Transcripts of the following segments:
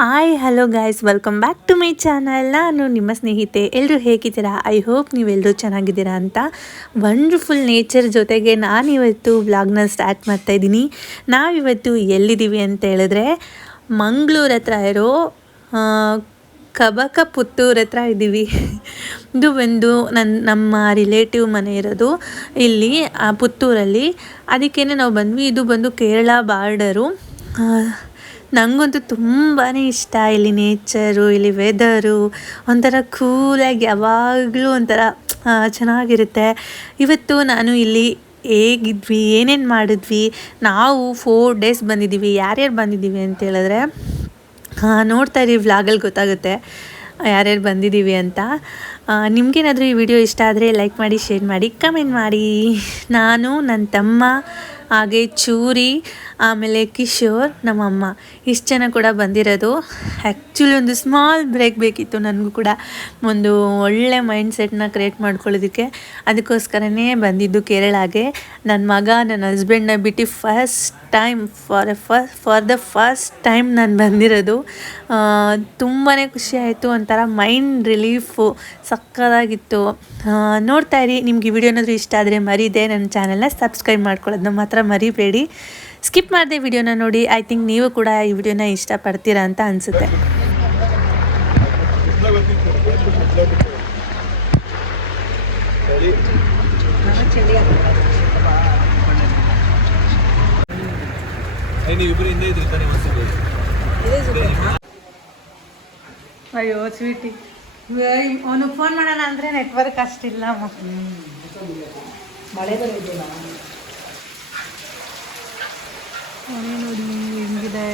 Hi hello guys, welcome back to my channel. ನಾನು ನಿಮ್ಮ ಸ್ನೇಹಿತೆ. ಎಲ್ಲರೂ ಹೇಗಿದ್ದೀರಾ? ಐ ಹೋಪ್ ನೀವೆಲ್ಲರೂ ಚೆನ್ನಾಗಿದ್ದೀರಾ ಅಂತ. ವಂಡರ್ಫುಲ್ ನೇಚರ್ ಜೊತೆಗೆ ನಾನಿವತ್ತು ವ್ಲಾಗ್ನ ಸ್ಟಾರ್ಟ್ ಮಾಡ್ತಾಯಿದ್ದೀನಿ. ನಾವಿವತ್ತು ಎಲ್ಲಿದ್ದೀವಿ ಅಂತ ಹೇಳಿದ್ರೆ ಮಂಗಳೂರು ಹತ್ರ ಇರೋ ಕಬಕ ಪುತ್ತೂರು ಹತ್ರ ಇದ್ದೀವಿ. ಇದು ಒಂದು ನಮ್ಮ ರಿಲೇಟಿವ್ ಮನೆ ಇರೋದು ಇಲ್ಲಿ ಪುತ್ತೂರಲ್ಲಿ. ಅದಕ್ಕೇ ನಾವು ಬಂದ್ವಿ. ಇದು ಬಂದು ಕೇರಳ ಬಾರ್ಡರು. ನನಗಂತೂ ತುಂಬಾ ಇಷ್ಟ ಇಲ್ಲಿ ನೇಚರು, ಇಲ್ಲಿ ವೆದರು ಒಂಥರ ಕೂಲಾಗಿ ಯಾವಾಗಲೂ ಒಂಥರ ಚೆನ್ನಾಗಿರುತ್ತೆ. ಇವತ್ತು ನಾನು ಇಲ್ಲಿ ಹೇಗಿದ್ವಿ, ಏನೇನು ಮಾಡಿದ್ವಿ, ನಾವು 4 days ಬಂದಿದ್ದೀವಿ. ಯಾರ್ಯಾರು ಬಂದಿದ್ದೀವಿ ಅಂತ ಹೇಳಿದ್ರೆ ನೋಡ್ತಾ ಇರಿ, ವ್ಲಾಗಲ್ಲಿ ಗೊತ್ತಾಗುತ್ತೆ ಯಾರ್ಯಾರು ಬಂದಿದ್ದೀವಿ ಅಂತ. ನಿಮಗೇನಾದರೂ ಈ ವಿಡಿಯೋ ಇಷ್ಟ ಆದರೆ ಲೈಕ್ ಮಾಡಿ, ಶೇರ್ ಮಾಡಿ, ಕಮೆಂಟ್ ಮಾಡಿ. ನಾನು, ನನ್ನ ತಮ್ಮ, ಹಾಗೆ ಚೂರಿ, ಆಮೇಲೆ ಕಿಶೋರ್, ನಮ್ಮಮ್ಮ, ಇಷ್ಟು ಜನ ಕೂಡ ಬಂದಿರೋದು. ಆ್ಯಕ್ಚುಲಿ ಒಂದು ಸ್ಮಾಲ್ ಬ್ರೇಕ್ ಬೇಕಿತ್ತು ನನಗೂ ಕೂಡ, ಒಂದು ಒಳ್ಳೆ ಮೈಂಡ್ಸೆಟ್ನ ಕ್ರಿಯೇಟ್ ಮಾಡ್ಕೊಳ್ಳೋದಕ್ಕೆ. ಅದಕ್ಕೋಸ್ಕರನೇ ಬಂದಿದ್ದು ಕೇರಳಗೆ. ನನ್ನ ಮಗ, ನನ್ನ ಹಸ್ಬೆಂಡ್ನ ಬಿಟ್ಟು first time for the first time ನಾನು ಬಂದಿರೋದು. ತುಂಬಾ ಖುಷಿ ಆಯಿತು, ಒಂಥರ ಮೈಂಡ್ ರಿಲೀಫು ಸಕ್ಕತ್ತಾಗಿತ್ತು. ನೋಡ್ತಾ ಇರಿ. ನಿಮ್ಗೆ ಈ ವಿಡಿಯೋ ಏನಾದರೂ ಇಷ್ಟ ಆದರೆ ಮರೀದೆ ನನ್ನ ಚಾನಲ್ನ ಸಬ್ಸ್ಕ್ರೈಬ್ ಮಾಡ್ಕೊಳ್ಳೋದನ್ನ ಮಾತ್ರ ಮರಿಬೇಡಿ. ಸ್ಕಿಪ್ ಮಾಡಿದೆ ವಿಡಿಯೋನ ನೋಡಿ. ಐ ಥಿಂಕ್ ನೀವು ಕೂಡ ಈ ವಿಡಿಯೋನ ಇಷ್ಟಪಡ್ತೀರಾ ಅಂತ ಅನಿಸುತ್ತೆ. ಅಯ್ಯೋ ಸ್ವೀಟಿ, ಅವನು ಫೋನ್ ಮಾಡೋಣ ಅಂದರೆ ನೆಟ್ವರ್ಕ್ ಅಷ್ಟಿಲ್ಲ. ಮಳೆ ಬರೋದಿಲ್ಲ ನೋಡಿ ಹೆಂಗಿದೆ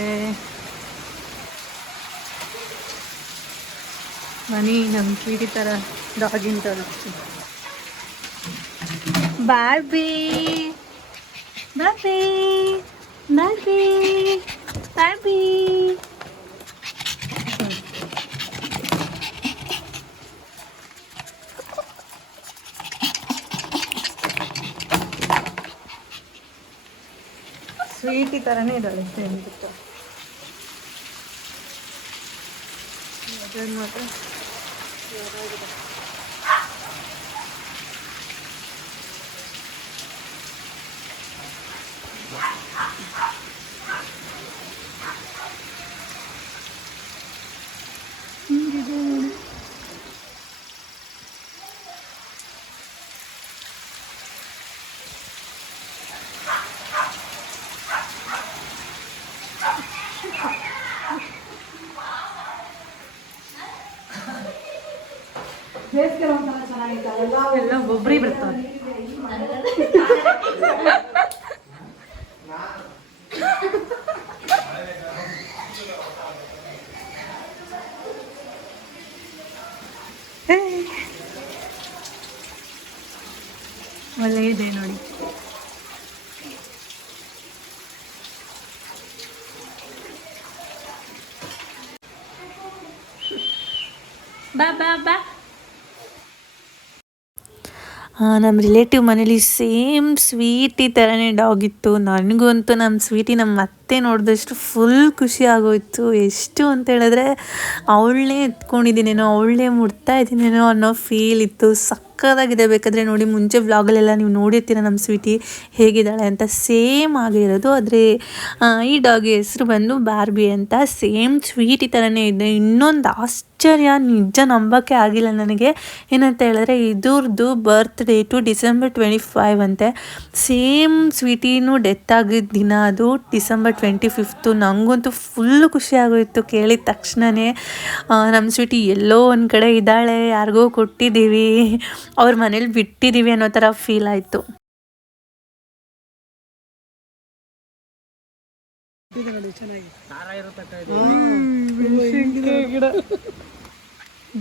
ಮನಿ. ನಮ್ಮ ಸ್ವೀಟಿ ಥರ ಡಾಗಿನ ಥರ. Barbie Barbie Barbie Barbie. Sweety ಥರನೇ ಇದ್ದಾಳೆ ಹೆಂಗಿತ್ತು ಅದನ್ನು ಮಾತ್ರ. ಎಲ್ಲ ಒಬ್ಬರಿ ಬರ್ತಾರೆ. ಒಳ್ಳೆ ಇದೆ ನೋಡಿ. ಬಾ ಬಾ ಬಾ. ನಮ್ಮ ರಿಲೇಟಿವ್ ಮನೇಲಿ ಸೇಮ್ ಸ್ವೀಟಿ ಥರನೇ ಡಾಗ್ ಇತ್ತು. ನನಗಂತೂ ನಮ್ಮ ಸ್ವೀಟಿ ನಮ್ಮ ಅತ್ತೆ ನೋಡಿದಷ್ಟು ಫುಲ್ ಖುಷಿ ಆಗೋಯ್ತು. ಎಷ್ಟು ಅಂತ ಹೇಳಿದ್ರೆ ಅವಳನ್ನೇ ಎತ್ಕೊಂಡಿದ್ದೀನೇನೋ, ಅವಳನ್ನೇ ಮುಡ್ತಾ ಇದ್ದೀನೇನೋ ಅನ್ನೋ ಫೀಲ್ ಇತ್ತು. ಸಕ್ಕತ್ತಾಗಿದೆ. ಬೇಕಾದರೆ ನೋಡಿ, ಮುಂಚೆ ವ್ಲಾಗಲ್ಲೆಲ್ಲ ನೀವು ನೋಡಿರ್ತೀರ ನಮ್ಮ ಸ್ವೀಟಿ ಹೇಗಿದ್ದಾಳೆ ಅಂತ. ಸೇಮ್ ಆಗಿರೋದು. ಆದರೆ ಈ ಡಾಗಿ ಹೆಸರು ಬಂದು ಬಾರ್ಬಿ ಅಂತ. ಸೇಮ್ ಸ್ವೀಟಿ ಥರನೇ ಇದೆ. ಇನ್ನೊಂದು ಆಶ್ಚರ್ಯ, ನಿಜ ನಂಬೋಕ್ಕೆ ಆಗಿಲ್ಲ ನನಗೆ. ಏನಂತ ಹೇಳಿದ್ರೆ ಇದ್ರದ್ದು ಬರ್ತ್ಡೇಟು December 25 ಅಂತೆ. ಸೇಮ್ ಸ್ವೀಟಿನೂ ಡೆತ್ ಆಗಿದ್ದ ದಿನ ಅದು December 25. ನನಗಂತೂ ಫುಲ್ಲು ಖುಷಿ ಆಗೋಯಿತು ಕೇಳಿದ ತಕ್ಷಣವೇ. ನಮ್ಮ ಸ್ವೀಟಿ ಎಲ್ಲೋ ಒಂದು ಕಡೆ ಇದ್ದಾಳೆ, ಯಾರಿಗೋ ಕೊಟ್ಟಿದ್ದೀವಿ, ಅವ್ರ ಮನೇಲಿ ಬಿಟ್ಟಿದ್ದೀವಿ ಅನ್ನೋ ಥರ ಫೀಲ್ ಆಯಿತು.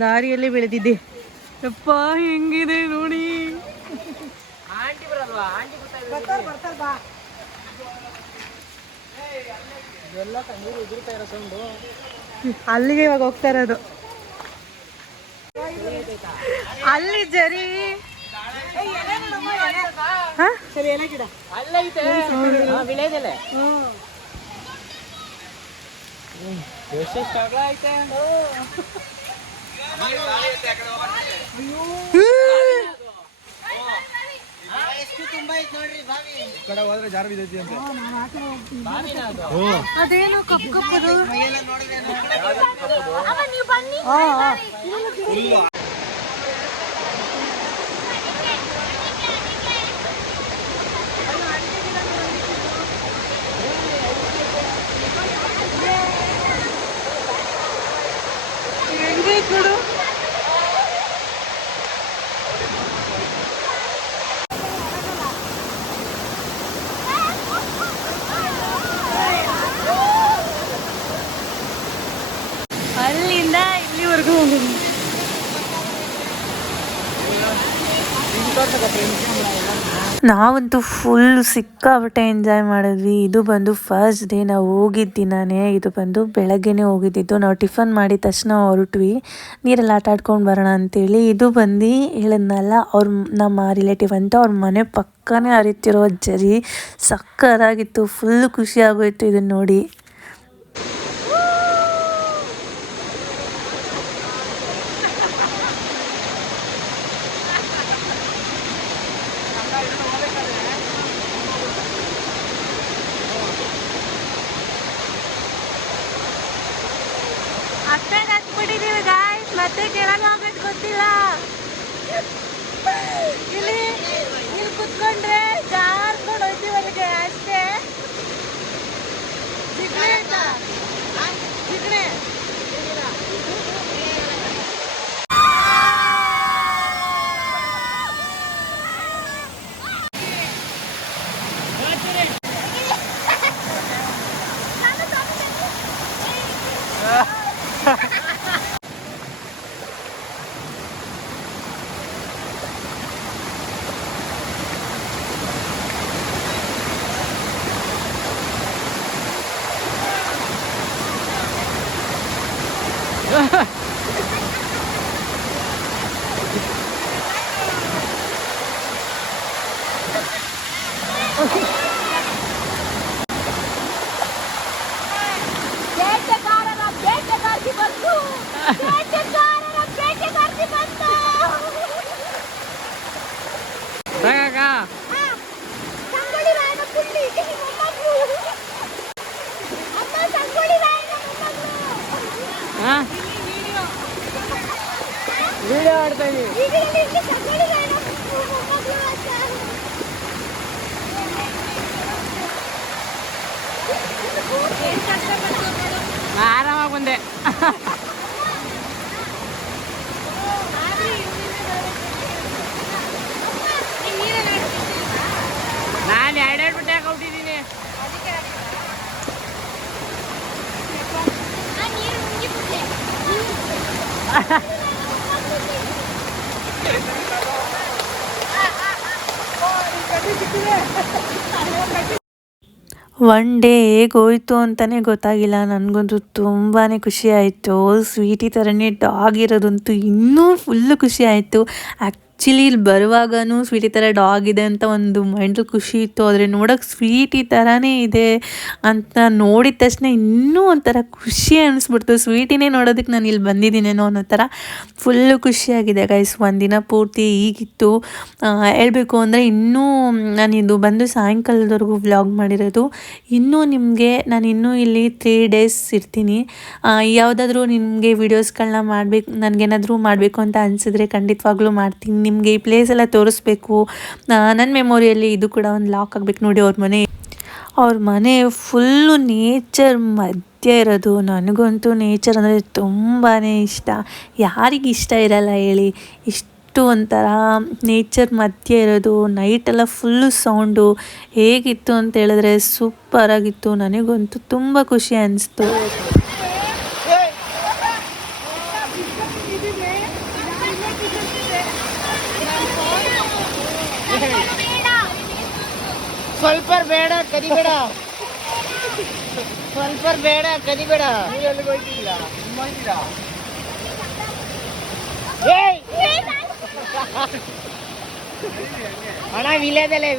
ದಾರಿಯಲ್ಲಿ ಬೆಳೆದಿದೆ. ಯಪ್ಪ ಹೆಂಗಿದೆ ನೋಡಿ. ಅಲ್ಲಿಗೆ ಇವಾಗ ಹೋಗ್ತಾ ಇರೋದು. ಅಲ್ಲಿ ಜರಿ ಗಿಡ ಅಲ್ಲೈತೆ ವಿಳೆದೆಲೆ. ಅದೇನು ಕಪ್ಪು ಕಪ್ಪದು ಅಲ್ಲಿಂದ ಇಲ್ಲಿವರೆಗೂ ಹೋಗಿದ್ವಿ. ನಾವಂತೂ ಫುಲ್ ಸಿಕ್ಕಾಪಟ್ಟೆ ಎಂಜಾಯ್ ಮಾಡಿದ್ವಿ. ಇದು ಬಂದು ಫಸ್ಟ್ ಡೇ ನಾವು ಹೋಗಿದ್ದ ದಿನಾನೇ. ಇದು ಬಂದು ಬೆಳಗ್ಗೆನೇ ಹೋಗಿದ್ದಿದ್ದು. ನಾವು ಟಿಫನ್ ಮಾಡಿದ ತಕ್ಷಣ ಹೊರಟ್ವಿ ನೀರಲ್ಲಿ ಆಟ ಆಡ್ಕೊಂಡು ಬರೋಣ ಅಂತೇಳಿ. ಇದು ಬಂದು ಹೇಳಿದ್ನಲ್ಲ ನಮ್ಮ ರಿಲೇಟಿವ್ ಅಂತ, ಅವ್ರ ಮನೆ ಪಕ್ಕನೇ ಹರಿತಿರೋ ಜರಿ. ಸಕ್ಕತ್ತಾಗಿತ್ತು, ಫುಲ್ ಖುಷಿ ಆಗೋಯ್ತು ಇದನ್ನ ನೋಡಿ. ಅಷ್ಟೇ ಹತ್ಬಿಟ್ಟಿದೀವಿ ಗಾಯ್ಸ್, ಮತ್ತೆ ಕೆಳಗೆ ಹೋಗೋದು ಗೊತ್ತಿಲ್ಲ. ಇಲ್ಲಿ ಕುತ್ಕೊಂಡ್ರೆ ಜಾರ್ಕೊಂಡು ಹೋಯ್ತೀವಿ ಅಲ್ಲಿಗೆ ಅಷ್ಟೇ. ಚಿಕ್ಕಣೆ ಆಯ್ತಾ ಚಿಕ್ಕಣೆ. ವಿಡಿಯೋ ಆಡ್ತಾ ಆರಾಮಾಗಿ ಬಂದೆ. ನಾನು ಎರಡೆರಡು ಬಿಟ್ಟೆ ಹಾಕೊಂಡಿದ್ದೀನಿ. ಒನ್ ಡೇ ಹೇಗೋಯ್ತು ಅಂತಲೇ ಗೊತ್ತಾಗಿಲ್ಲ. ನನಗಂತೂ ತುಂಬಾ ಖುಷಿ ಆಯಿತು. ಸ್ವೀಟಿ ಥರನೇ ಡಾಗ್ ಇರೋದಂತೂ ಇನ್ನೂ ಫುಲ್ಲು ಖುಷಿ ಆಯಿತು. ಆ್ಯಕ್ಚುಲಿ ಇಲ್ಲಿ ಬರುವಾಗನೂ ಸ್ವೀಟಿ ಥರ ಡಾಗ್ ಇದೆ ಅಂತ ಒಂದು ಮೈಂಡಲ್ಲಿ ಖುಷಿ ಇತ್ತು. ಆದರೆ ನೋಡೋಕೆ ಸ್ವೀಟಿ ಥರನೇ ಇದೆ ಅಂತ ನೋಡಿದ ತಕ್ಷಣ ಇನ್ನೂ ಒಂಥರ ಖುಷಿ ಅನ್ನಿಸ್ಬಿಡ್ತು. ಸ್ವೀಟಿನೇ ನೋಡೋದಕ್ಕೆ ನಾನು ಇಲ್ಲಿ ಬಂದಿದ್ದೀನೇನೋ ಅನ್ನೋ ಥರ ಫುಲ್ಲು ಖುಷಿಯಾಗಿದೆ ಗೈಸ್. ಒಂದಿನ ಪೂರ್ತಿ ಹೀಗಿತ್ತು. ಹೇಳಬೇಕು ಅಂದರೆ ಇನ್ನೂ ನಾನಿದು ಬಂದು ಸಾಯಂಕಾಲದವರೆಗೂ ವ್ಲಾಗ್ ಮಾಡಿರೋದು. ಇನ್ನೂ ನಿಮಗೆ ನಾನು ಇನ್ನೂ ಇಲ್ಲಿ 3 days ಇರ್ತೀನಿ. ಯಾವುದಾದ್ರೂ ನಿಮಗೆ ವೀಡಿಯೋಸ್ಗಳನ್ನ ನನಗೇನಾದರೂ ಮಾಡಬೇಕು ಅಂತ ಅನಿಸಿದ್ರೆ ಖಂಡಿತವಾಗ್ಲೂ ಮಾಡ್ತೀನಿ. ನಿಮಗೆ ಈ ಪ್ಲೇಸ್ ಎಲ್ಲ ತೋರಿಸ್ಬೇಕು. ನನ್ನ ಮೆಮೊರಿಯಲ್ಲಿ ಇದು ಕೂಡ ಒಂದು ಲಾಕ್ ಆಗಬೇಕು. ನೋಡಿ ಅವ್ರ ಮನೆ ಫುಲ್ಲು ನೇಚರ್ ಮಧ್ಯೆ ಇರೋದು. ನನಗಂತೂ ನೇಚರ್ ಅಂದರೆ ತುಂಬಾ ಇಷ್ಟ. ಯಾರಿಗೆ ಇಷ್ಟ ಇರಲ್ಲ ಹೇಳಿ. ಇಷ್ಟು ಒಂಥರ ನೇಚರ್ ಮಧ್ಯೆ ಇರೋದು. ನೈಟೆಲ್ಲ ಫುಲ್ಲು ಸೌಂಡು ಹೇಗಿತ್ತು ಅಂತ ಹೇಳಿದ್ರೆ ಸೂಪರಾಗಿತ್ತು. ನನಗಂತೂ ತುಂಬ ಖುಷಿ ಅನಿಸ್ತು. ಸ್ವಲ್ಪ ಬೇಡ ಕದಿಬೇಡ, ಸ್ವಲ್ಪ ಬೇಡ ಕದಿಬೇಡ. ಅಣ್ಣ ವಿಳೆದೆಲೆ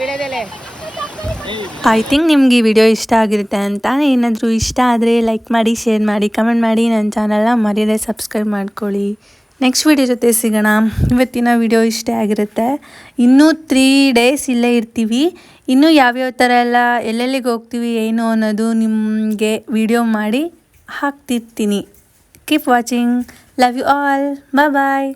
ಐ ಥಿಂಕ್ ನಿಮ್ಗೆ ಈ ವಿಡಿಯೋ ಇಷ್ಟ ಆಗಿರುತ್ತೆ ಅಂತ. ಏನಾದರೂ ಇಷ್ಟ ಆದರೆ ಲೈಕ್ ಮಾಡಿ, ಶೇರ್ ಮಾಡಿ, ಕಮೆಂಟ್ ಮಾಡಿ. ನನ್ನ ಚಾನಲ್ನ ಮರ್ಯಾದೆ ಸಬ್ಸ್ಕ್ರೈಬ್ ಮಾಡ್ಕೊಳ್ಳಿ. ನೆಕ್ಸ್ಟ್ ವಿಡಿಯೋ ಜೊತೆ ಸಿಗೋಣ. ಇವತ್ತಿನ ವಿಡಿಯೋ ಇಷ್ಟೇ ಆಗಿರುತ್ತೆ. ಇನ್ನೂ 3 days ಇಲ್ಲೇ ಇರ್ತೀವಿ. ಇನ್ನೂ ಯಾವ್ಯಾವ ಥರ ಎಲ್ಲ ಎಲ್ಲೆಲ್ಲಿಗೆ ಹೋಗ್ತೀವಿ ಏನು ಅನ್ನೋದು ನಿಮಗೆ ವಿಡಿಯೋ ಮಾಡಿ ಹಾಕ್ತಿರ್ತೀನಿ. Keep watching. Love you all. Bye.